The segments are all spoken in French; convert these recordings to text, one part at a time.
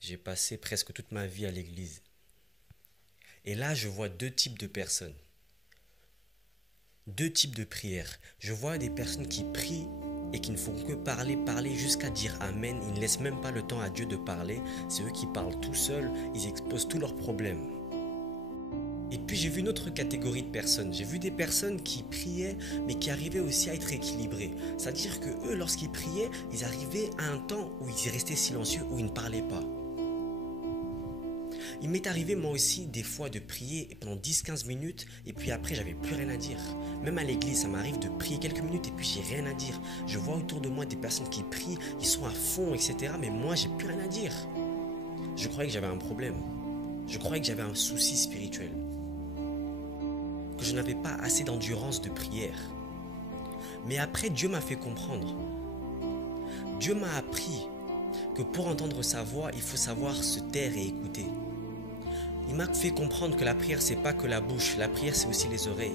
J'ai passé presque toute ma vie à l'église. Et là, je vois deux types de personnes. Deux types de prières. Je vois des personnes qui prient et qui ne font que parler, parler jusqu'à dire Amen. Ils ne laissent même pas le temps à Dieu de parler. C'est eux qui parlent tout seuls. Ils exposent tous leurs problèmes. Et puis j'ai vu une autre catégorie de personnes. J'ai vu des personnes qui priaient, mais qui arrivaient aussi à être équilibrées. C'est-à-dire que eux, lorsqu'ils priaient, ils arrivaient à un temps où ils restaient silencieux, où ils ne parlaient pas. Il m'est arrivé moi aussi des fois de prier pendant 10-15 minutes et puis après j'avais plus rien à dire. Même à l'église ça m'arrive de prier quelques minutes et puis j'ai rien à dire. Je vois autour de moi des personnes qui prient, ils sont à fond etc. Mais moi j'ai plus rien à dire. Je croyais que j'avais un problème. Je croyais que j'avais un souci spirituel. Que je n'avais pas assez d'endurance de prière. Mais après Dieu m'a fait comprendre. Dieu m'a appris que pour entendre sa voix il faut savoir se taire et écouter. Il m'a fait comprendre que la prière c'est pas que la bouche, la prière c'est aussi les oreilles.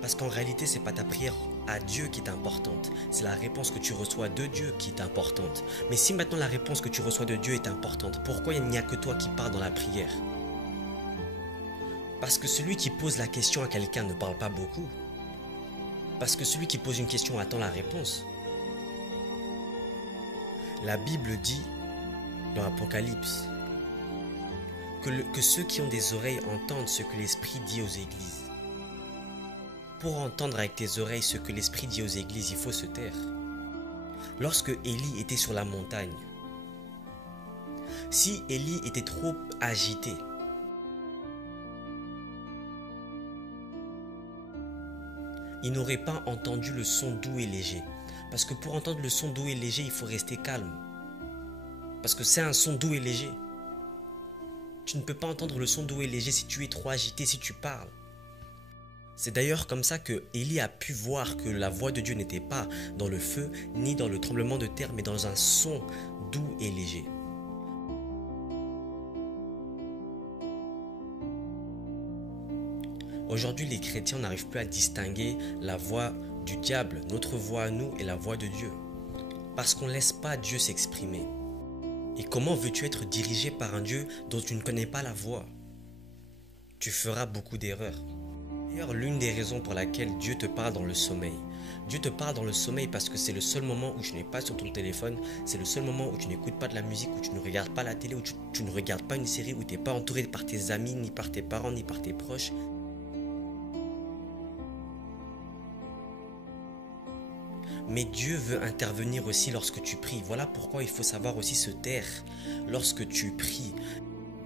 Parce qu'en réalité c'est pas ta prière à Dieu qui est importante, c'est la réponse que tu reçois de Dieu qui est importante. Mais si maintenant la réponse que tu reçois de Dieu est importante, pourquoi il n'y a que toi qui parles dans la prière? Parce que celui qui pose la question à quelqu'un ne parle pas beaucoup. Parce que celui qui pose une question attend la réponse. La Bible dit dans l'Apocalypse que ceux qui ont des oreilles entendent ce que l'Esprit dit aux églises. Pour entendre avec tes oreilles ce que l'Esprit dit aux églises, il faut se taire. Lorsque Élie était sur la montagne, si Élie était trop agité, il n'aurait pas entendu le son doux et léger. Parce que pour entendre le son doux et léger, il faut rester calme. Parce que c'est un son doux et léger. Tu ne peux pas entendre le son doux et léger si tu es trop agité, si tu parles. C'est d'ailleurs comme ça que Élie a pu voir que la voix de Dieu n'était pas dans le feu, ni dans le tremblement de terre, mais dans un son doux et léger. Aujourd'hui, les chrétiens n'arrivent plus à distinguer la voix du diable, notre voix à nous, et la voix de Dieu. Parce qu'on ne laisse pas Dieu s'exprimer. Et comment veux-tu être dirigé par un Dieu dont tu ne connais pas la voix? Tu feras beaucoup d'erreurs. D'ailleurs, l'une des raisons pour laquelle Dieu te parle dans le sommeil. Dieu te parle dans le sommeil parce que c'est le seul moment où tu n'es pas sur ton téléphone, c'est le seul moment où tu n'écoutes pas de la musique, où tu ne regardes pas la télé, où tu ne regardes pas une série, où tu n'es pas entouré par tes amis, ni par tes parents, ni par tes proches. Mais Dieu veut intervenir aussi lorsque tu pries. Voilà pourquoi il faut savoir aussi se taire lorsque tu pries.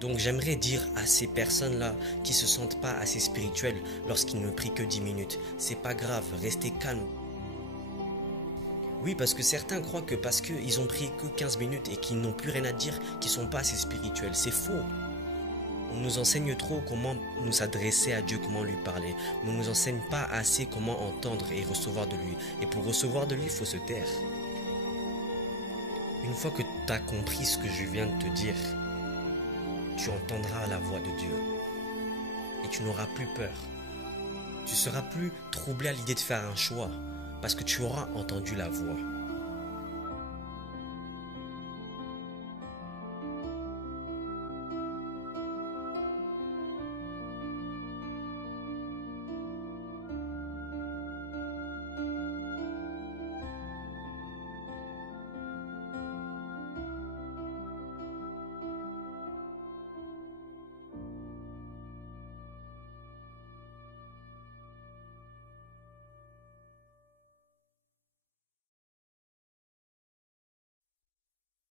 Donc j'aimerais dire à ces personnes-là qui se sentent pas assez spirituelles lorsqu'ils ne prient que 10 minutes, c'est pas grave, restez calme. Oui, parce que certains croient que parce qu'ils ont prié que 15 minutes et qu'ils n'ont plus rien à dire, qu'ils sont pas assez spirituels. C'est faux. On nous enseigne trop comment nous s'adresser à Dieu, comment lui parler. Mais on ne nous enseigne pas assez comment entendre et recevoir de lui. Et pour recevoir de lui, il faut se taire. Une fois que tu as compris ce que je viens de te dire, tu entendras la voix de Dieu. Et tu n'auras plus peur. Tu seras plus troublé à l'idée de faire un choix. Parce que tu auras entendu la voix.